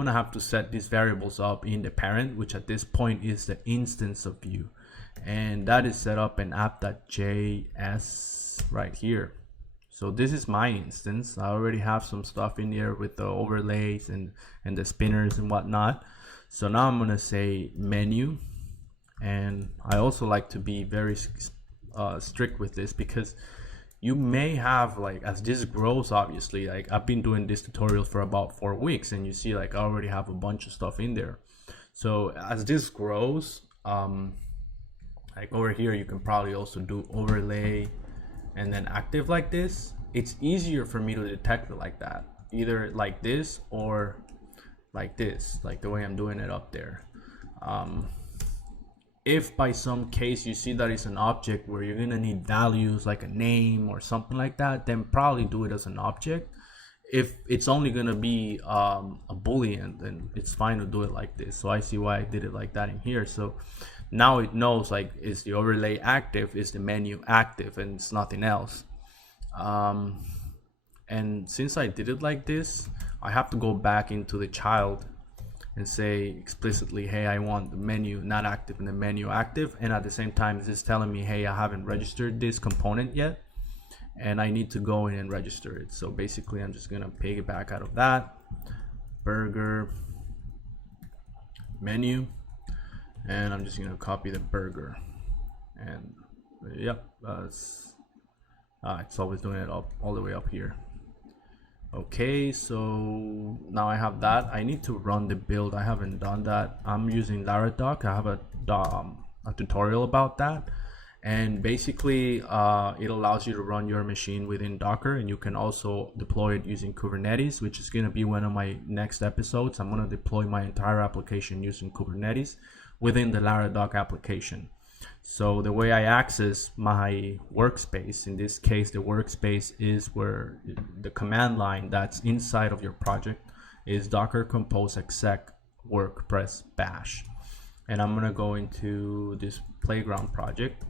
gonna have to set these variables up in the parent, which at this point is the instance of Vue, and that is set up in app.js right here. So this is my instance. I already have some stuff in here with the overlays and the spinners and whatnot. So now I'm gonna say menu, and I also like to be very strict with this, because you may have, like, as this grows, obviously, like I've been doing this tutorial for about 4 weeks, and you see like I already have a bunch of stuff in there. So as this grows, like over here you can probably also do overlay and then active like this. It's easier for me to detect it like that, either like this or like this, like the way I'm doing it up there. If by some case you see that it's an object where you're gonna need values like a name or something like that, then probably do it as an object. If it's only gonna be a boolean, then it's fine to do it like this. So I see why I did it like that in here. So now it knows, like, is the overlay active, is the menu active, and it's nothing else. And since I did it like this, I have to go back into the child and say explicitly, hey, I want the menu not active and the menu active. And at the same time, this is telling me, hey, I haven't registered this component yet, and I need to go in and register it. So basically I'm just gonna piggyback out of that, burger menu, and I'm just gonna copy the burger, and yep, it's always doing it up all the way up here. Okay, so now I have that. I need to run the build. I haven't done that. I'm using Laravel. I have a tutorial about that, and basically it allows you to run your machine within Docker, and you can also deploy it using Kubernetes, which is going to be one of my next episodes. I'm going to deploy my entire application using Kubernetes within the Laravel application. So the way I access my workspace, in this case the workspace is where the command line that's inside of your project is docker compose exec workpress bash, and I'm gonna go into this playground project.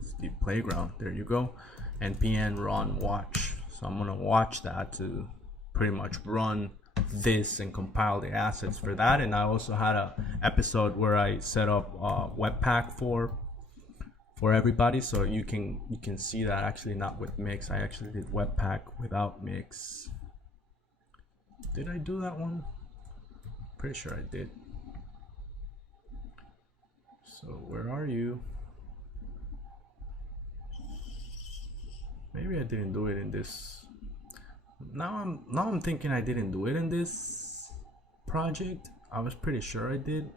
It's the playground, there you go, and pn run watch. So I'm gonna watch that to pretty much run this and compile the assets for that. And I also had a episode where I set up Webpack for everybody, so you can see that, actually not with mix. I actually did Webpack without mix. Did I do that one? Pretty sure I did. So where are you? Maybe I didn't do it in this. Now I'm thinking I didn't do it in this project. I was pretty sure I did.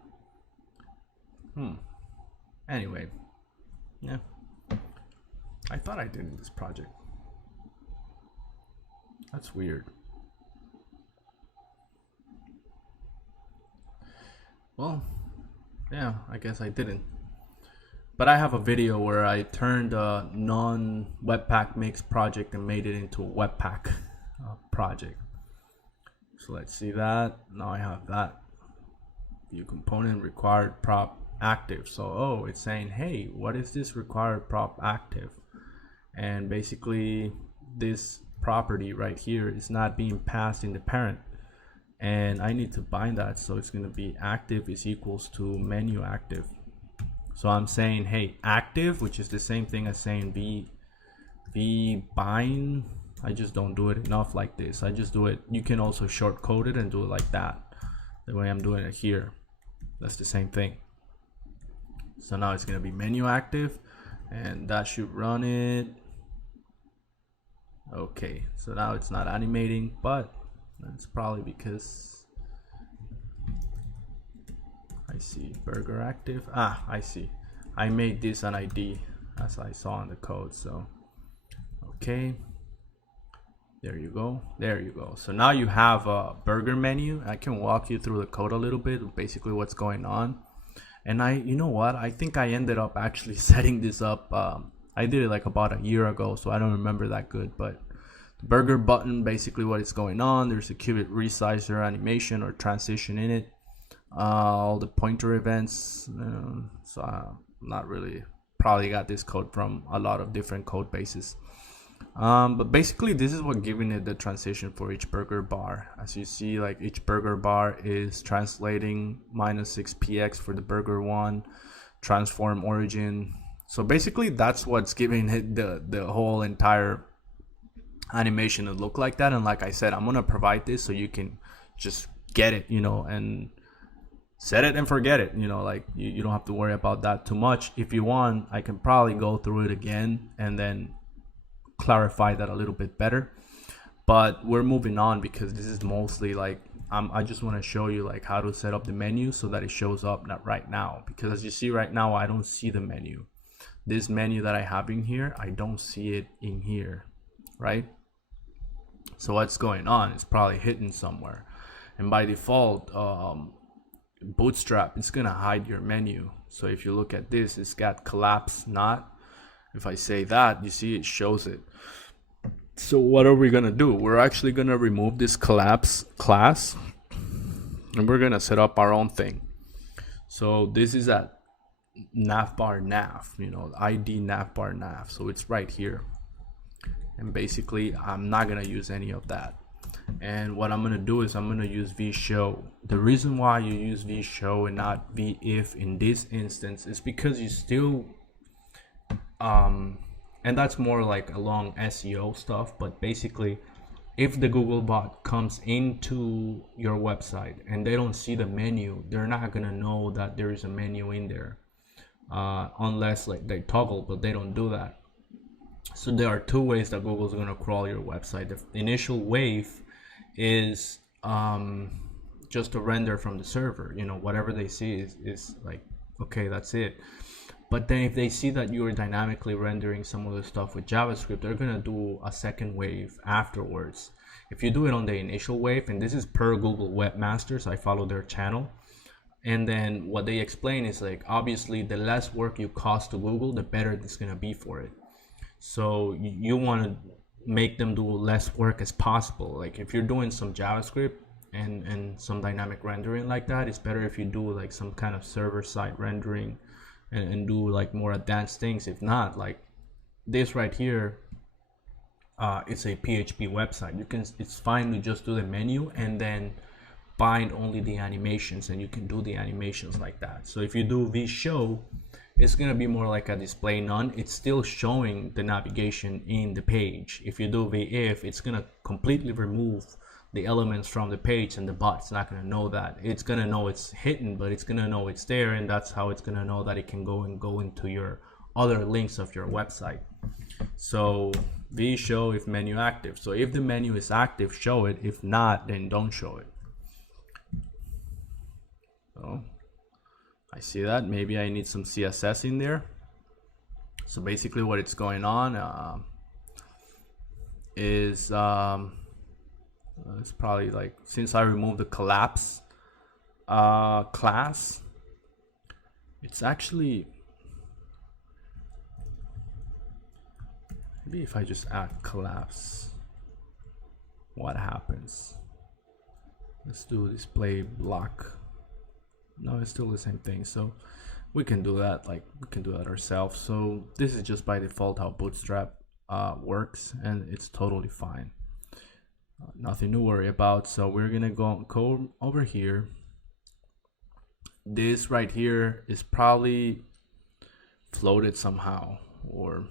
Anyway, yeah, I thought I did in this project. That's weird. Well, yeah, I guess I didn't. But I have a video where I turned a non-Webpack mix project and made it into a Webpack project. So let's see that. Now I have that. View component required prop active. So oh, it's saying, hey, what is this required prop active? And basically this property right here is not being passed in the parent, and I need to bind that. So it's going to be active is equals to menu active. So I'm saying, hey, active, which is the same thing as saying v bind. I just don't do it enough like this. I just do it. You can also short code it and do it like that, the way I'm doing it here. That's the same thing. So now it's going to be menu active, and that should run it. Okay, so now it's not animating, but that's probably because I see burger active. I see. I made this an ID as I saw in the code. So okay, there you go, there you go. So now you have a burger menu. I can walk you through the code a little bit, basically what's going on. And you know what, I think I ended up actually setting this up. I did it like about a year ago, so I don't remember that good. But the burger button, basically what is going on, there's a qubit resizer animation or transition in it, all the pointer events. So not really, probably got this code from a lot of different code bases. But basically this is what giving it the transition for each burger bar. As you see, like each burger bar is translating -6px for the burger one, transform origin. So basically that's what's giving it the whole entire animation to look like that. And like I said, I'm gonna provide this so you can just get it, and set it and forget it. Like you don't have to worry about that too much. If you want, I can probably go through it again and then clarify that a little bit better. But we're moving on because this is mostly like I just want to show you like how to set up the menu so that it shows up not right now, because as you see right now I don't see the menu. This menu that I have in here, I don't see it in here, right? So what's going on? It's probably hidden somewhere, and by default bootstrap is gonna hide your menu. So if you look at this, it's got collapse not. If I say that, you see it shows it. So what are we gonna do? We're actually gonna remove this collapse class and we're gonna set up our own thing. So this is at navbar nav, ID navbar nav. So it's right here. And basically I'm not gonna use any of that. And what I'm gonna do is I'm gonna use vshow. The reason why you use vshow and not vif in this instance is because you still and that's more like along SEO stuff, but basically if the Google bot comes into your website and they don't see the menu, they're not gonna know that there is a menu in there, unless like they toggle, but they don't do that. So there are two ways that Google's gonna crawl your website. The initial wave is just a render from the server. Whatever they see is like, okay, that's it. But then if they see that you are dynamically rendering some of the stuff with JavaScript, they're gonna do a second wave afterwards. If you do it on the initial wave, and this is per Google Webmasters, I follow their channel, and then what they explain is like, obviously the less work you cost to Google, the better it's gonna be for it. So you want to make them do less work as possible. Like if you're doing some JavaScript and some dynamic rendering like that, it's better if you do like some kind of server-side rendering and do like more advanced things. If not, like this right here, it's a PHP website. It's fine to just do the menu and then bind only the animations, and you can do the animations like that. So if you do vshow, it's gonna be more like a display none. It's still showing the navigation in the page. If you do vif, it's gonna completely remove the elements from the page, and the bot's not gonna know that. It's gonna know it's hidden, but it's gonna know it's there, and that's how it's gonna know that it can go into your other links of your website. So vshow if menu active. So if the menu is active, show it. If not, then don't show it. So I see that maybe I need some CSS in there. So basically what it's going on is it's probably like, since I removed the collapse class, it's actually, maybe if I just add collapse, what happens? Let's do display block. No, it's still the same thing. So we can do that, like we can do that ourselves. So this is just by default how Bootstrap works, and it's totally fine. Nothing to worry about. So we're gonna go over here. This right here is probably floated somehow, or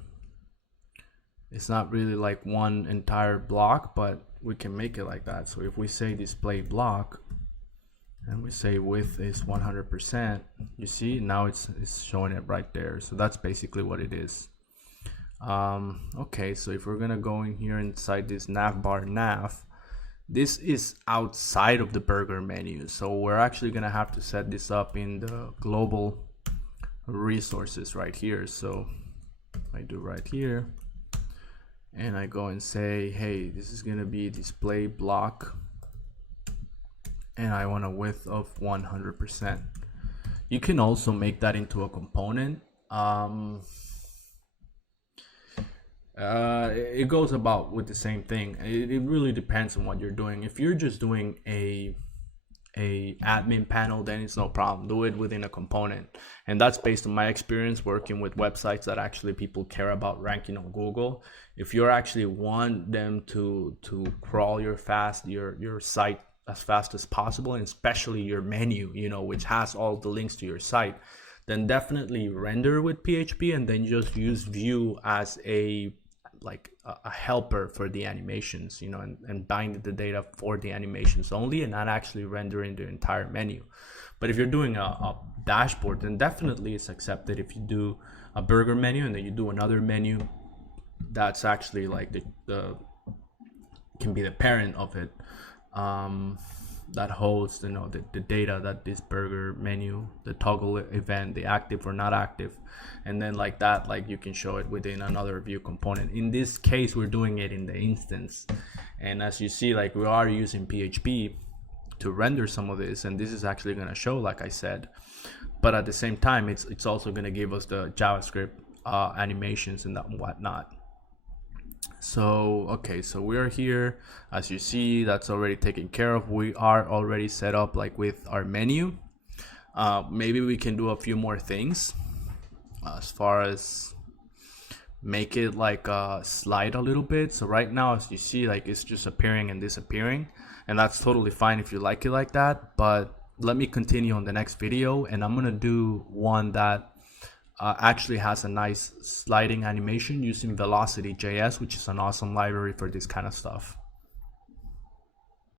it's not really like one entire block, but we can make it like that. So if we say display block and we say width is 100%, you see now it's showing it right there. So that's basically what it is. Okay, so if we're gonna go in here inside this navbar nav, this is outside of the burger menu, so we're actually gonna have to set this up in the global resources right here. So I do right here and I go and say, hey, this is gonna be display block and I want a width of 100%. You can also make that into a component. It goes about with the same thing. It really depends on what you're doing. If you're just doing a a admin panel, then it's no problem. Do it within a component. And that's based on my experience working with websites that actually people care about ranking on Google. If you actually want them to crawl your site as fast as possible, and especially your menu, which has all the links to your site, then definitely render with PHP, and then just use Vue as a helper for the animations, and bind the data for the animations only, and not actually rendering the entire menu. But if you're doing a dashboard, then definitely it's accepted if you do a burger menu and then you do another menu that's actually like the can be the parent of it, that holds the data that this burger menu, the toggle event, the active or not active, and then like that, like you can show it within another Vue component. In this case, we're doing it in the instance, and as you see, like we are using PHP to render some of this, and this is actually going to show, like I said, but at the same time it's also going to give us the JavaScript animations and that and whatnot. So okay, so we are here. As you see, that's already taken care of. We are already set up like with our menu. Maybe we can do a few more things as far as make it like slide a little bit. So right now, as you see, like it's just appearing and disappearing, and that's totally fine if you like it like that. But let me continue on the next video, and I'm gonna do one that actually has a nice sliding animation using Velocity.js, which is an awesome library for this kind of stuff.